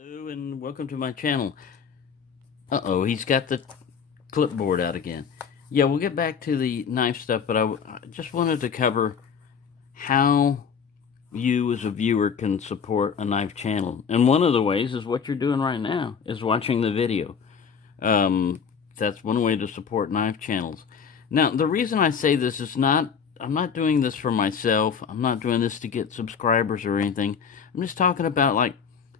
Hello and welcome to my channel. Uh-oh, he's got the clipboard out again. Yeah, we'll get back to the knife stuff, but I just wanted to cover how you as a viewer can support a knife channel. And one of the ways is what you're doing right now, is watching the video. That's one way to support knife channels. Now, the reason I say this is I'm not doing this for myself. I'm not doing this to get subscribers or anything. I'm just talking about like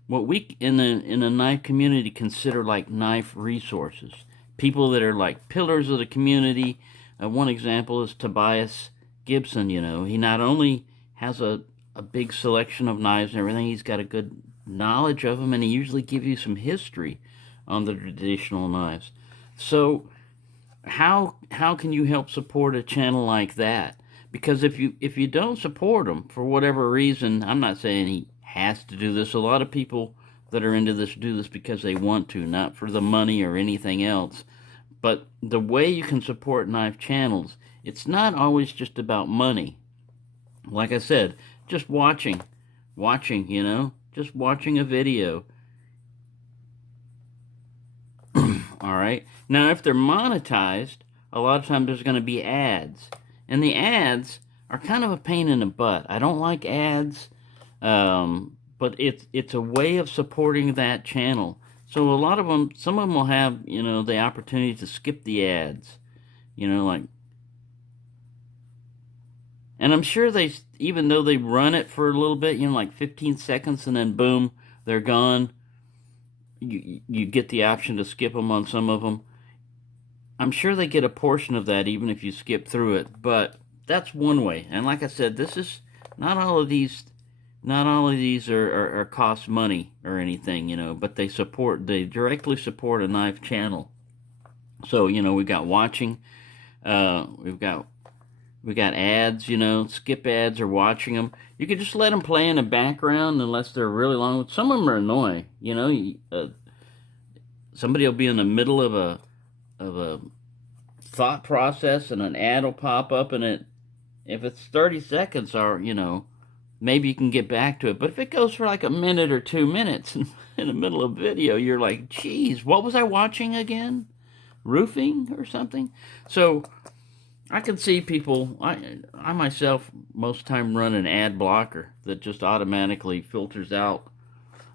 what we in a knife community consider like knife resources. People that are like pillars of the community. One example is Tobias Gibson. He not only has a big selection of knives and everything, he's got a good knowledge of them, and he usually gives you some history on the traditional knives. So how can you help support a channel like that? Because if you don't support him for whatever reason, I'm not saying he has to do this. A lot of people that are into this do this because they want to, not for the money or anything else. But the way you can support knife channels, it's not always just about money. Like I said, just watching, just watching a video. All right. Now, if they're monetized, a lot of times there's going to be ads. And the ads are kind of a pain in the butt. I don't like ads, but it's a way of supporting that channel. So a lot of them, some of them will have, the opportunity to skip the ads, like, and I'm sure even though they run it for a little bit, like 15 seconds, and then boom, they're gone. You get the option to skip them on some of them. I'm sure they get a portion of that even if you skip through it, but that's one way. And like I said, this is not all of these are cost money or anything, but they directly support a knife channel. So, we got watching, we got ads, skip ads or watching them. You can just let them play in the background unless they're really long. Some of them are annoying, somebody will be in the middle of a thought process and an ad will pop up, and if it's 30 seconds or maybe you can get back to it. But if it goes for like a minute or 2 minutes in the middle of a video, you're like, geez, what was I watching again? Roofing or something? So I can see people, I myself most of the time run an ad blocker that just automatically filters out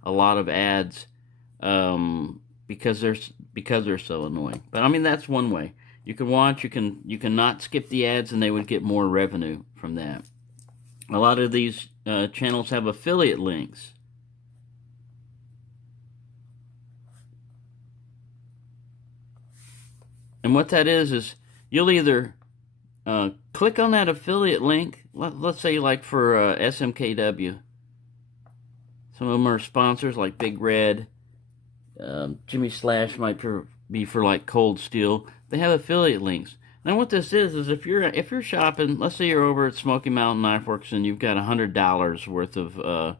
a lot of ads, because they're so annoying. But I mean, that's one way. You can watch, you can not skip the ads, and they would get more revenue from that. A lot of these channels have affiliate links. And what that is you'll either click on that affiliate link. Let's say like for SMKW. Some of them are sponsors like Big Red. Jimmy Slash might be for like Cold Steel. They have affiliate links. Now what this is if you're shopping, let's say you're over at Smoky Mountain Knife Works and you've got $100 worth of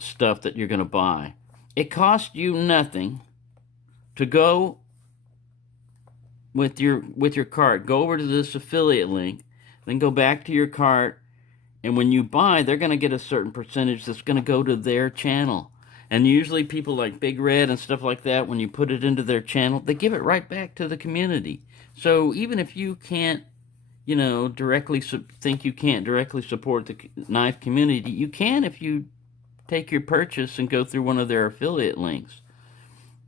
stuff that you're going to buy. It costs you nothing to go with your cart. Go over to this affiliate link, then go back to your cart, and when you buy, they're going to get a certain percentage that's going to go to their channel. And usually people like Big Red and stuff like that, when you put it into their channel, they give it right back to the community. So even if you can't, directly think you can't directly support the knife community, you can if you take your purchase and go through one of their affiliate links.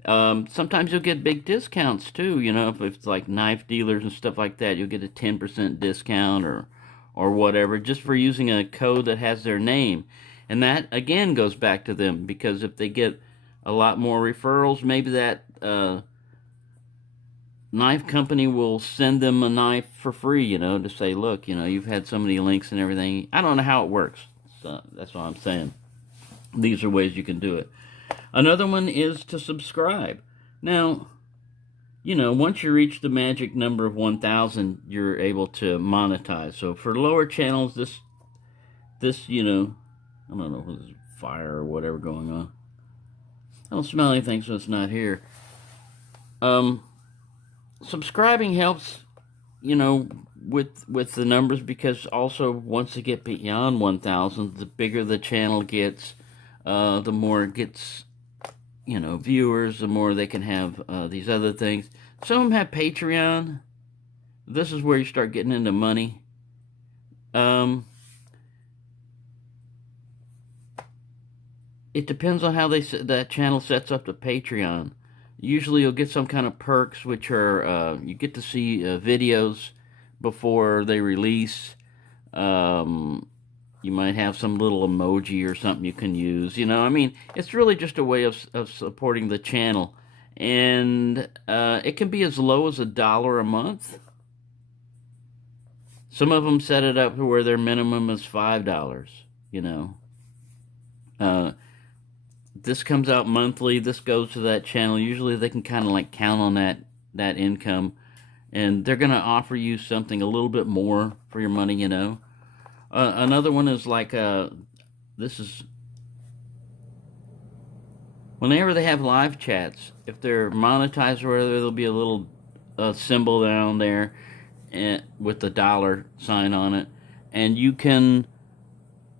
Sometimes you'll get big discounts too, if it's like knife dealers and stuff like that, you'll get a 10% discount or whatever, just for using a code that has their name. And that, again, goes back to them, because if they get a lot more referrals, maybe that knife company will send them a knife for free, to say, look, you've had so many links and everything. I don't know how it works. So that's what I'm saying. These are ways you can do it. Another one is to subscribe. Now, once you reach the magic number of 1,000, you're able to monetize. So for lower channels, this, I don't know if there's fire or whatever going on. I don't smell anything, so it's not here. Subscribing helps, with the numbers, because also once they get beyond 1,000, the bigger the channel gets, the more it gets, viewers, the more they can have these other things. Some of them have Patreon. This is where you start getting into money. It depends on how that channel sets up the Patreon. Usually you'll get some kind of perks, which are you get to see videos before they release. You might have some little emoji or something you can use. I mean, it's really just a way of supporting the channel. And it can be as low as $1 a month. Some of them set it up to where their minimum is $5, This comes out monthly. This goes to that channel. Usually they can kind of like count on that income. And they're going to offer you something a little bit more for your money, Another one is like, this is, whenever they have live chats, if they're monetized or whatever, there'll be a little symbol down there with the dollar sign on it. And you can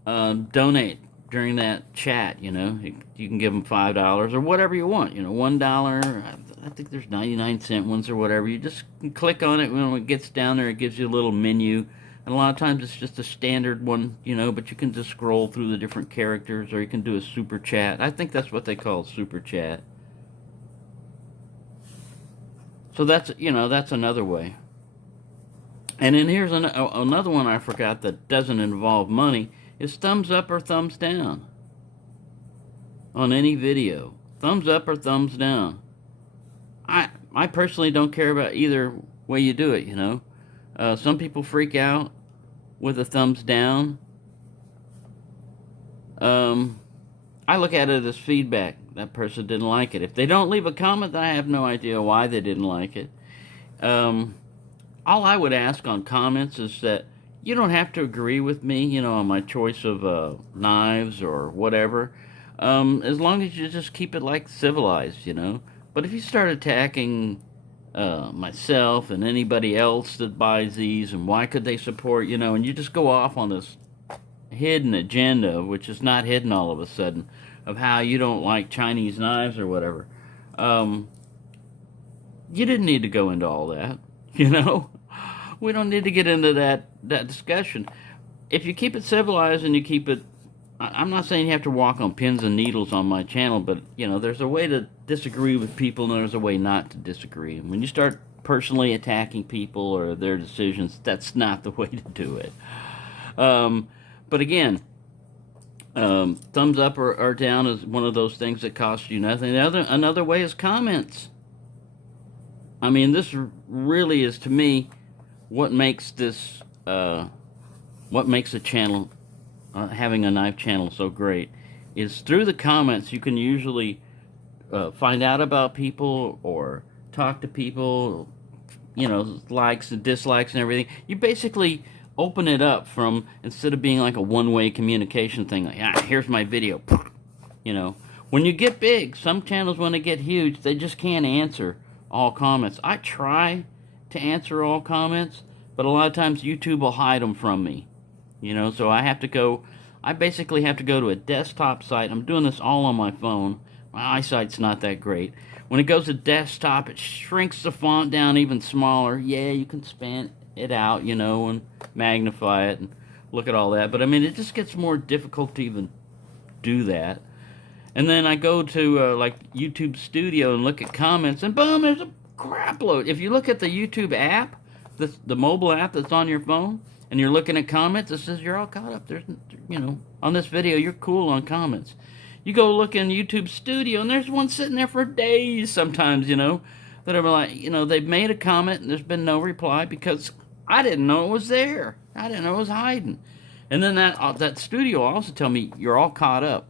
donate during that chat, you can give them $5 or whatever you want, $1. I think there's 99-cent ones or whatever. You just click on it. When it gets down there, it gives you a little menu. And a lot of times it's just a standard one, but you can just scroll through the different characters, or you can do a super chat. I think that's what they call super chat. So that's another way. And then here's another one I forgot that doesn't involve money, is thumbs up or thumbs down on any video. Thumbs up or thumbs down. I personally don't care about either way you do it, Some people freak out with a thumbs down. I look at it as feedback. That person didn't like it. If they don't leave a comment, I have no idea why they didn't like it. All I would ask on comments is that you don't have to agree with me, on my choice of knives or whatever, as long as you just keep it like civilized, But if you start attacking myself and anybody else that buys these, and why could they support, and you just go off on this hidden agenda, which is not hidden all of a sudden, of how you don't like Chinese knives or whatever, you didn't need to go into all that, We don't need to get into that discussion. If you keep it civilized and you keep it, I'm not saying you have to walk on pins and needles on my channel, but, there's a way to disagree with people and there's a way not to disagree. And when you start personally attacking people or their decisions, that's not the way to do it. But again, thumbs up or down is one of those things that costs you nothing. Another way is comments. I mean, this really is, to me, what makes this, what makes a channel, having a knife channel so great, is through the comments you can usually find out about people or talk to people, likes and dislikes and everything. You basically open it up from, instead of being like a one-way communication thing, like, here's my video, When you get big, some channels, when they get huge, they just can't answer all comments. I try to answer all comments, but a lot of times YouTube will hide them from me, so I basically have to go to a desktop site. I'm doing this all on my phone. My eyesight's not that great. When it goes to desktop, it shrinks the font down even smaller. Yeah, you can span it out, and magnify it and look at all that, but I mean, it just gets more difficult to even do that. And then I go to like YouTube Studio and look at comments, and boom, there's a crap load. If you look at the YouTube app, the mobile app that's on your phone, and you're looking at comments, it says you're all caught up. There's, on this video, you're cool on comments. You go look in YouTube Studio, and there's one sitting there for days sometimes, that are like, they've made a comment, and there's been no reply because I didn't know it was there. I didn't know it was hiding. And then that studio also tell me you're all caught up.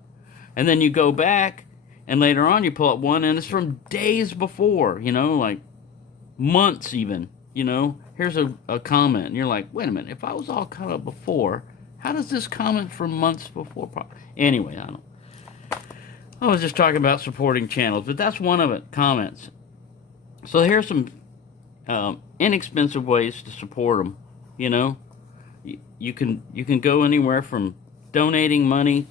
And then you go back, and later on you pull up one, and it's from days before, like months even, Here's a comment, and you're like, wait a minute, if I was all caught up before, how does this comment from months before pop? Anyway, I was just talking about supporting channels, but that's one of it, comments. So here's some inexpensive ways to support them, You can go anywhere from donating money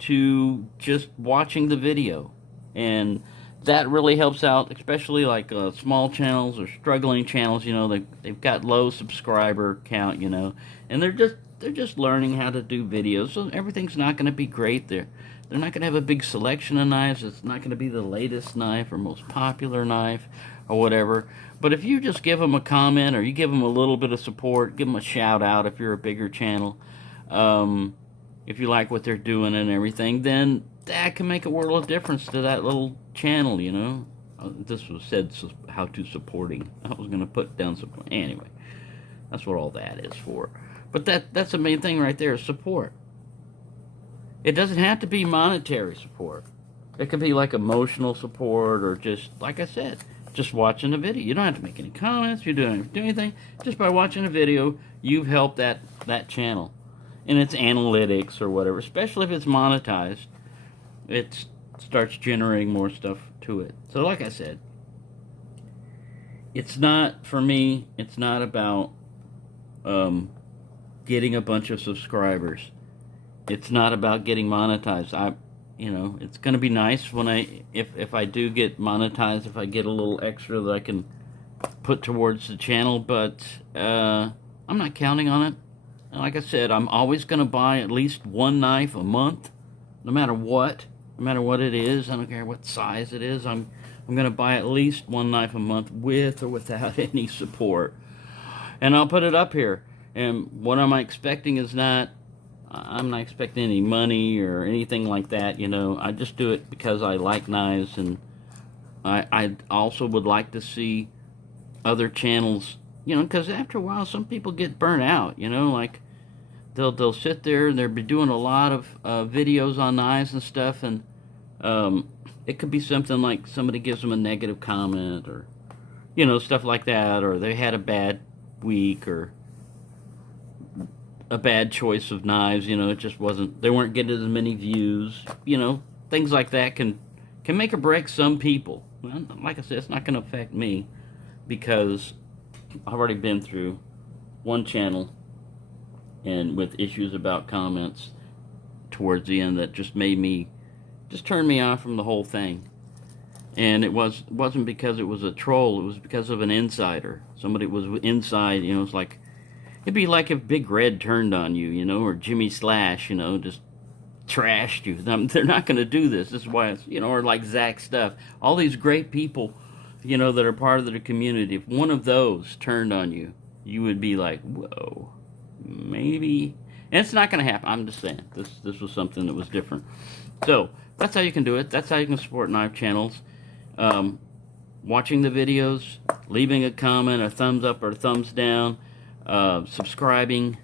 to just watching the video. And that really helps out, especially like small channels or struggling channels. They've got low subscriber count, and they're just learning how to do videos. So everything's not going to be great there. They're not going to have a big selection of knives. It's not going to be the latest knife or most popular knife or whatever. But if you just give them a comment, or you give them a little bit of support, give them a shout out if you're a bigger channel, if you like what they're doing and everything, then that can make a world of difference to that little channel, This was said, how to supporting. I was going to put down support. Anyway, that's what all that is for. But that's the main thing right there, is support. It doesn't have to be monetary support. It could be like emotional support, or just, like I said, just watching the video. You don't have to make any comments. You don't have to do anything. Just by watching a video, you've helped that channel. And its analytics or whatever, especially if it's monetized, it starts generating more stuff to it. So like I said, it's not, for me, it's not about getting a bunch of subscribers. It's not about getting monetized. It's going to be nice when if I do get monetized, if I get a little extra that I can put towards the channel, but I'm not counting on it. And like I said, I'm always going to buy at least one knife a month, no matter what it is. I don't care what size it is. I'm going to buy at least one knife a month, with or without any support. And I'll put it up here. And what am I expecting is I'm not expecting any money or anything like that, I just do it because I like knives, and I also would like to see other channels, because after a while some people get burnt out, like they'll sit there and they'll be doing a lot of videos on knives and stuff, and it could be something like somebody gives them a negative comment, or stuff like that, or they had a bad week, or a bad choice of knives, it just wasn't, they weren't getting as many views, things like that can make or break some people. Well, like I said, it's not going to affect me, because I've already been through one channel and with issues about comments towards the end that just turned me off from the whole thing. And it wasn't because it was a troll, it was because of an insider. Somebody was inside, it's like, it'd be like if Big Red turned on you, or Jimmy Slash, just trashed you. They're not going to do this. This is why it's, or like Zach Stuff. All these great people, that are part of the community. If one of those turned on you, you would be like, whoa, maybe. And it's not going to happen. I'm just saying. This was something that was different. So, that's how you can do it. That's how you can support knife channels. Watching the videos, leaving a comment, a thumbs up or a thumbs down, subscribing,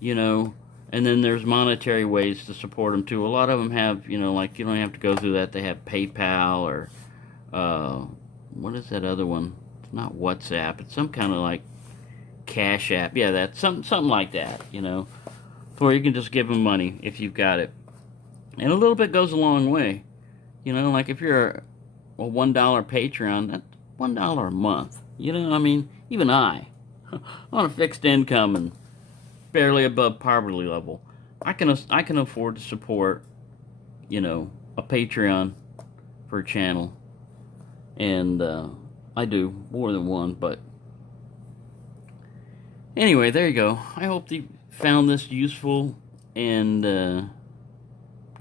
and then there's monetary ways to support them too. A lot of them have, like, you don't have to go through that. They have PayPal, or what is that other one? It's not WhatsApp. It's some kind of like Cash App. Yeah, that's something like that, where you can just give them money if you've got it. And a little bit goes a long way. Like if you're a $1 Patreon, that's $1 a month. Even I, on a fixed income and barely above poverty level, I can afford to support, a Patreon for a channel, and I do more than one. But anyway, there you go. I hope you found this useful, and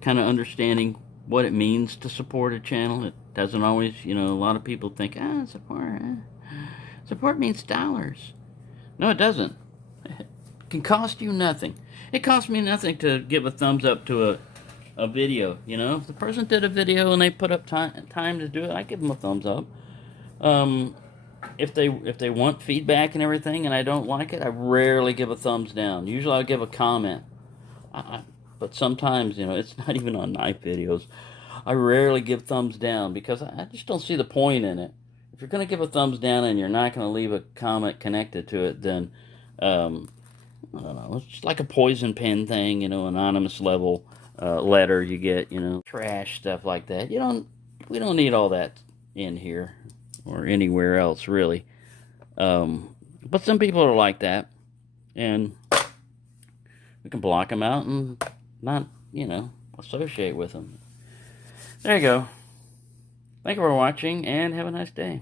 kind of understanding what it means to support a channel. It doesn't always, a lot of people think, support means dollars. No, it doesn't. It can cost you nothing. It costs me nothing to give a thumbs up to a video, If the person did a video and they put up time to do it, I give them a thumbs up. If they want feedback and everything and I don't like it, I rarely give a thumbs down. Usually I'll give a comment. But sometimes, it's not even on knife videos. I rarely give thumbs down because I just don't see the point in it. If you're going to give a thumbs down and you're not going to leave a comment connected to it, then, I don't know, it's just like a poison pen thing, anonymous level letter you get, trash stuff like that. We don't need all that in here or anywhere else, really. But some people are like that, and we can block them out and not, associate with them. There you go. Thank you for watching, and have a nice day.